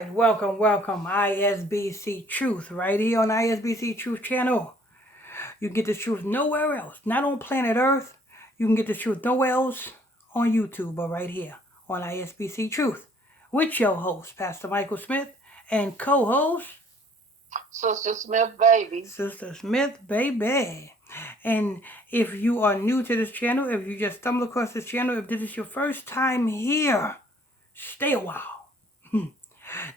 Welcome, ISBC Truth, right here on ISBC Truth channel. You can get this truth nowhere else, not on planet Earth. You can get this truth nowhere else on YouTube, but right here on ISBC Truth with your host, Pastor Michael Smith, and co-host, Sister Smith, baby. Sister Smith, baby. And if you are new to this channel, if you just stumbled across this channel, if this is your first time here, stay a while.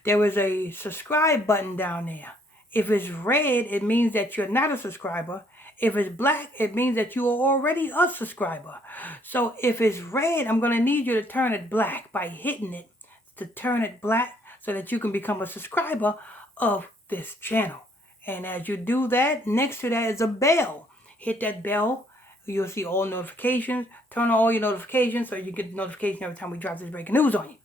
There is a subscribe button down there. If it's red, it means that you're not a subscriber. If it's black, it means that you are already a subscriber. So if it's red, I'm going to need you to turn it black by hitting it to turn it black so that you can become a subscriber of this channel. And as you do that, next to that is a bell. Hit that bell. You'll see all notifications. Turn on all your notifications so you get notification every time we drop this breaking news on you.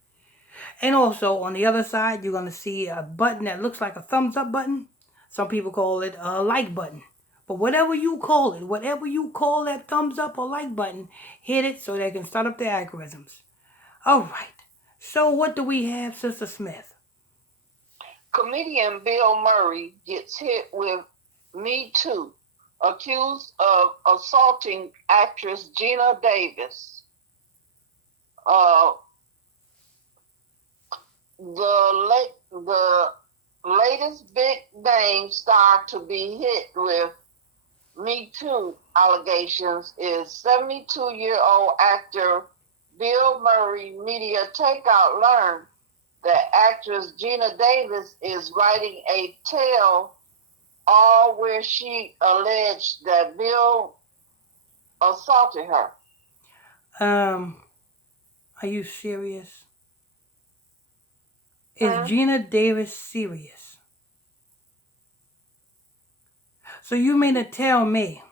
And also on the other side, you're going to see a button that looks like a thumbs up button. Some people call it a like button. But whatever you call it, whatever you call that thumbs up or like button, hit it so they can start up the algorithms. All right. So what do we have, Sister Smith? Comedian Bill Murray gets hit with Me Too, accused of assaulting actress Gina Davis. The latest big name star to be hit with Me Too allegations is 72-year-old actor Bill Murray. Media Takeout learned that actress Gina Davis is writing a tale all where she alleged that Bill assaulted her. Are you serious? Is Gina Davis serious? So you mean to tell me,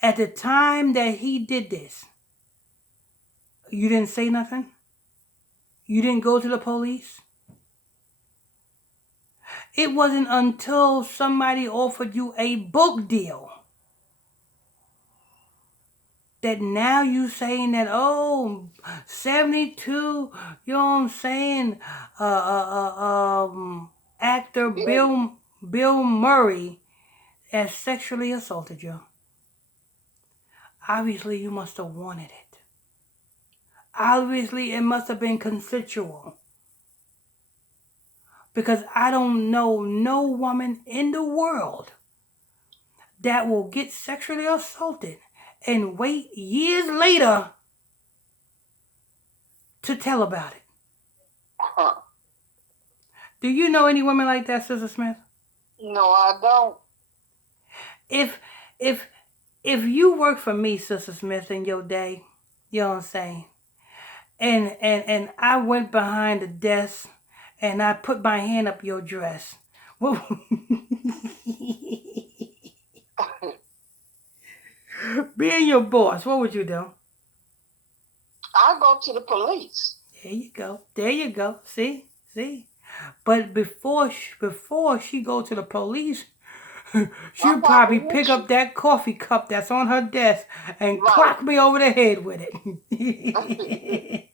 at the time that he did this, you didn't say nothing? You didn't go to the police? It wasn't until somebody offered you a book deal that now you saying that, 72, you know what I'm saying, actor Bill Murray has sexually assaulted you. Obviously, you must have wanted it. Obviously, it must have been consensual. Because I don't know no woman in the world that will get sexually assaulted and wait years later to tell about it. Do you know any women like that, Sister Smith? No, I don't. If you work for me, Sister Smith, in your day, you know what I'm saying, and I went behind the desk and I put my hand up your dress. Being your boss, what would you do? I go to the police. There you go. There you go. See? But before she go to the police, she'll probably pick up that coffee cup that's on her desk and clock me over the head with it.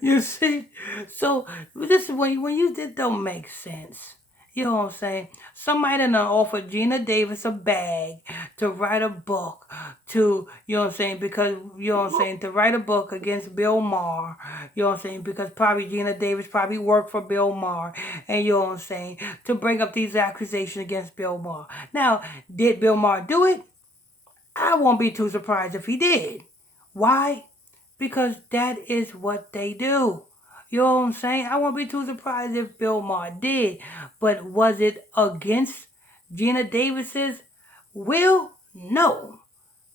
You see? So this is when you did don't make sense. You know what I'm saying? Somebody done offered Gina Davis a bag to write a book to, you know what I'm saying, because, you know what I'm saying, to write a book against Bill Maher, you know what I'm saying, because probably Gina Davis probably worked for Bill Maher, and you know what I'm saying, to bring up these accusations against Bill Maher. Now, did Bill Maher do it? I won't be too surprised if he did. Why? Because that is what they do. You know what I'm saying? I won't be too surprised if Bill Maher did. But was it against Gina Davis's will? No.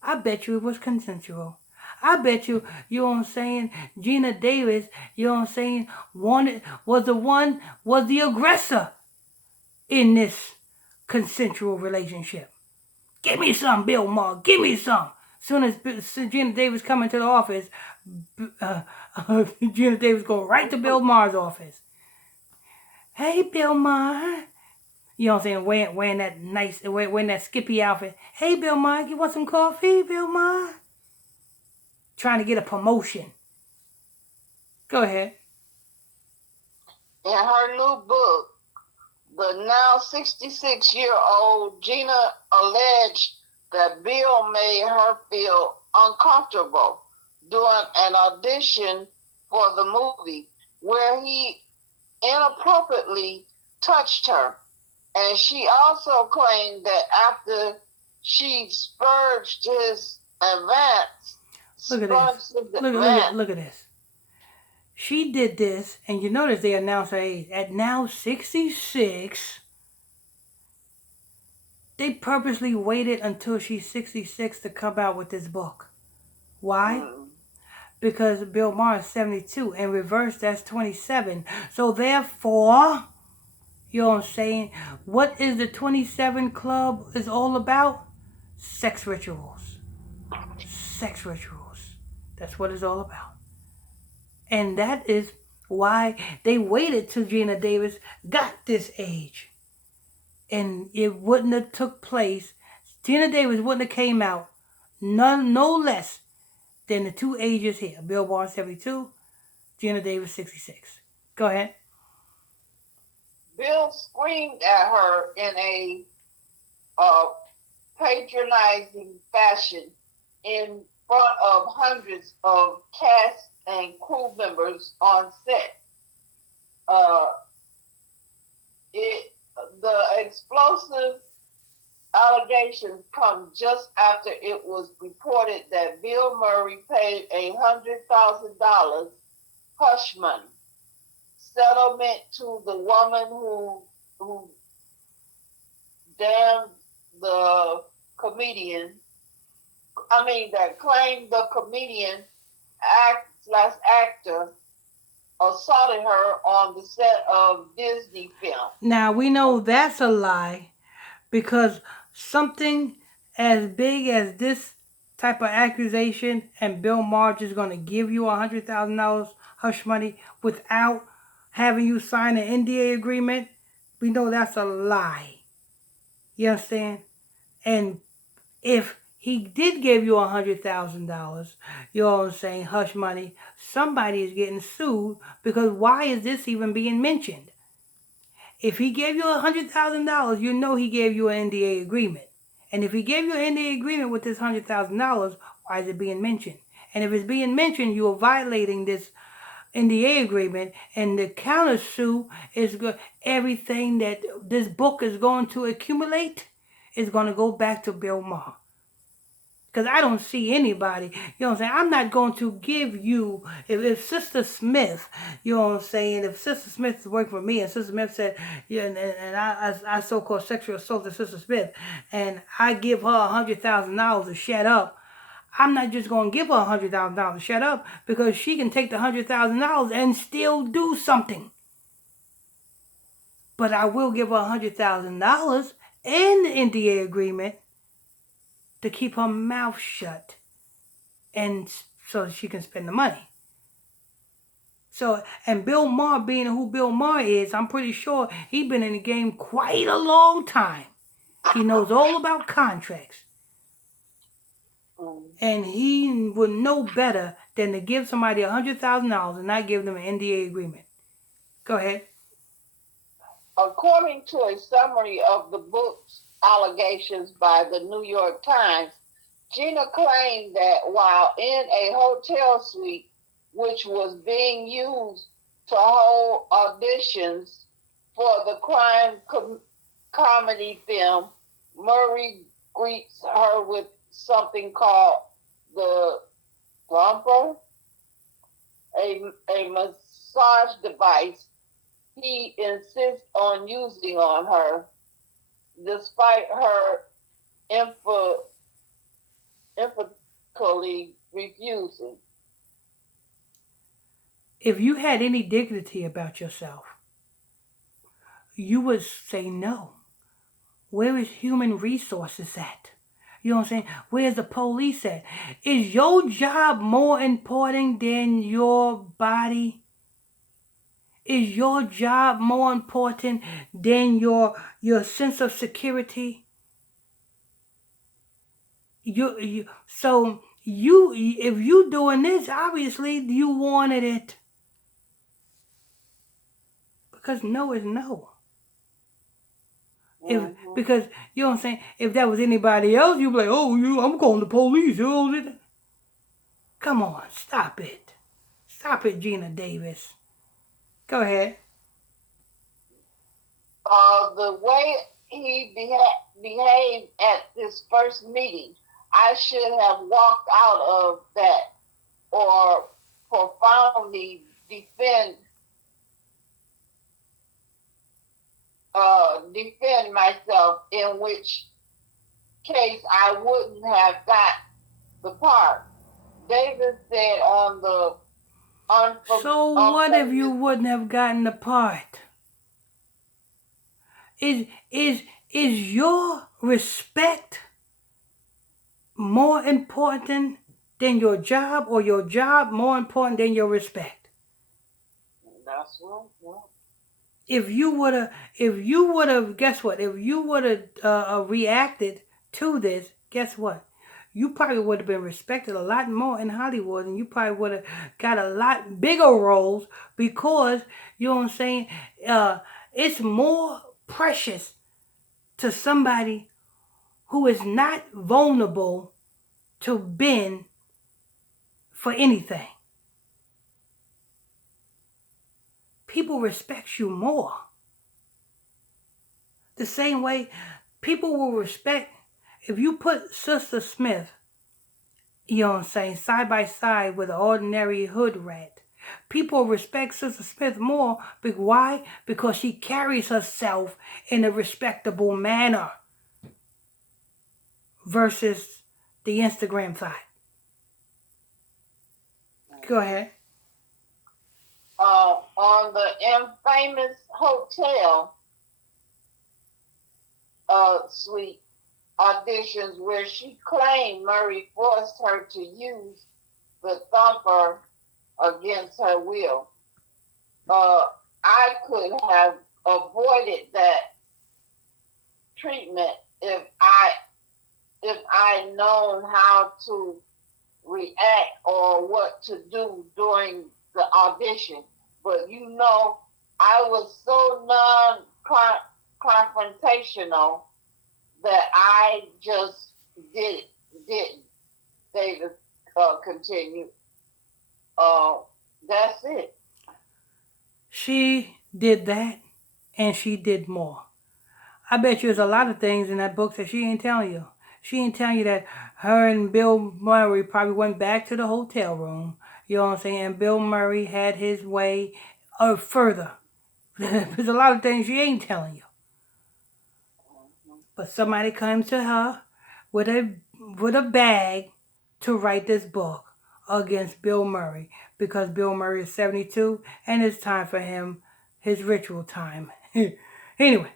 I bet you it was consensual. I bet you, you know what I'm saying, Gina Davis, you know what I'm saying, was the aggressor in this consensual relationship. Give me some, Bill Maher. Give me some. Soon as Gina Davis come into the office, Gina Davis go right to Bill Maher's office. Hey, Bill Maher. You know what I'm saying? Wearing that Skippy outfit. Hey, Bill Maher, you want some coffee, Bill Maher? Trying to get a promotion. Go ahead. In her new book, the now 66-year-old Gina alleged that Bill made her feel uncomfortable during an audition for the movie where he inappropriately touched her. And she also claimed that after she spurged his advance, Look at this. Look at this. She did this, and you notice they announced her age. At now 66, they purposely waited until she's 66 to come out with this book. Why? Because Bill Maher is 72. In reverse, that's 27. So therefore, you know what I'm saying? What is the 27 Club is all about? Sex rituals. Sex rituals. That's what it's all about. And that is why they waited till Gina Davis got this age. And it wouldn't have took place. Gina Davis wouldn't have came out no less than the two ages here. Bill Maher 72, Gina Davis 66. Go ahead. Bill screamed at her in a patronizing fashion in front of hundreds of cast and crew members on set. The explosive allegations come just after it was reported that Bill Murray paid $100,000 hush money settlement to the woman who damned the comedian. That claimed the comedian actor assaulted her on the set of Disney film. Now we know that's a lie, because something as big as this type of accusation and Bill Maher is going to give you $100,000 hush money without having you sign an NDA agreement, we know that's a lie. You understand? And if he did give you $100,000, you know what I'm saying, hush money, somebody is getting sued, because why is this even being mentioned? If he gave you $100,000, you know he gave you an NDA agreement. And if he gave you an NDA agreement with this $100,000, why is it being mentioned? And if it's being mentioned, you are violating this NDA agreement, and the countersue is good. Everything that this book is going to accumulate is going to go back to Bill Maher. Because I don't see anybody, you know what I'm saying? I'm not going to give you, if Sister Smith, you know what I'm saying, if Sister Smith is working for me and Sister Smith said, yeah, and I so-called sexual assaulted Sister Smith, and I give her $100,000 to shut up, I'm not just going to give her $100,000 to shut up, because she can take the $100,000 and still do something. But I will give her $100,000 and the NDA agreement to keep her mouth shut, and so she can spend the money. So, and Bill Maher, being who Bill Maher is, I'm pretty sure he's been in the game quite a long time. He knows all about contracts. And he would know better than to give somebody $100,000 and not give them an NDA agreement. Go ahead. According to a summary of the book's allegations by the New York Times, Gina claimed that while in a hotel suite, which was being used to hold auditions for the crime comedy film, Murray greets her with something called the thumper, a massage device he insists on using on her, despite her emphatically refusing. If you had any dignity about yourself, you would say no. Where is human resources at? You know what I'm saying? Where's the police at? Is your job more important than your body? Is your job more important than your sense of security? If you doing this, obviously you wanted it. Because no is no. Mm-hmm. Because, you know what I'm saying? If that was anybody else, you'd be like, oh, I'm calling the police. Come on, stop it. Stop it, Gina Davis. Go ahead. The way he behaved at this first meeting, I should have walked out of that or profoundly defend myself, in which case I wouldn't have got the part. David said on the So what if you wouldn't have gotten the part? Is is is your respect more important than your job, or your job more important than your respect? That's right. Yeah. If you would have, guess what? If you would have reacted to this, guess what? You probably would have been respected a lot more in Hollywood, and you probably would have got a lot bigger roles, because, you know what I'm saying, it's more precious to somebody who is not vulnerable to bend for anything. People respect you more. The same way people will respect if you put Sister Smith, you know what I'm saying, side by side with an ordinary hood rat. People respect Sister Smith more. Why? Because she carries herself in a respectable manner versus the Instagram side. Go ahead. On the infamous hotel suite auditions, where she claimed Murray forced her to use the thumper against her will. I could have avoided that treatment if I known how to react or what to do during the audition. But I was so non-confrontational that I just didn't. David continued. That's it. She did that, and she did more. I bet you there's a lot of things in that book that she ain't telling you. She ain't telling you that her and Bill Murray probably went back to the hotel room. You know what I'm saying? And Bill Murray had his way further. There's a lot of things she ain't telling you. But somebody comes to her with a bag to write this book against Bill Murray, because Bill Murray is 72 and it's time for him, his ritual time. Anyway,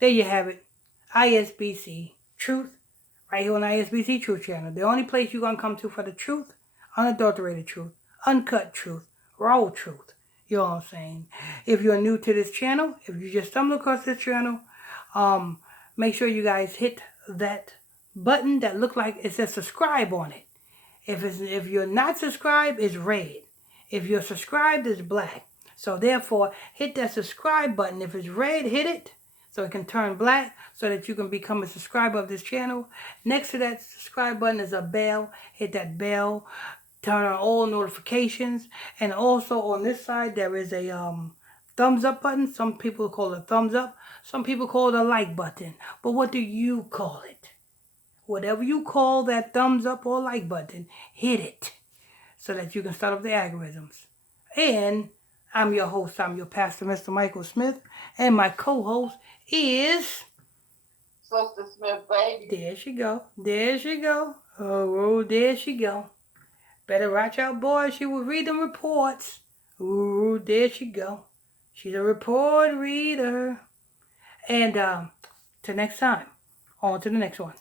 there you have it. ISBC Truth, right here on ISBC Truth Channel. The only place you're going to come to for the truth, unadulterated truth, uncut truth, raw truth. You know what I'm saying? If you're new to this channel, if you just stumbled across this channel, make sure you guys hit that button that look like it says subscribe on it. If you're not subscribed, it's red. If you're subscribed, it's black. So therefore, hit that subscribe button. If it's red, hit it so it can turn black, so that you can become a subscriber of this channel. Next to that subscribe button is a bell. Hit that bell. Turn on all notifications. And also on this side, there is a thumbs up button. Some people call it thumbs up. Some people call it a like button. But what do you call it? Whatever you call that thumbs up or like button, hit it so that you can start up the algorithms. And I'm your host. I'm your pastor, Mr. Michael Smith. And my co-host is... Sister Smith, baby. There she go. There she go. Oh, there she go. Better watch out, boy. She will read the reports. Ooh, there she go. She's a report reader. And till next time, on to the next one.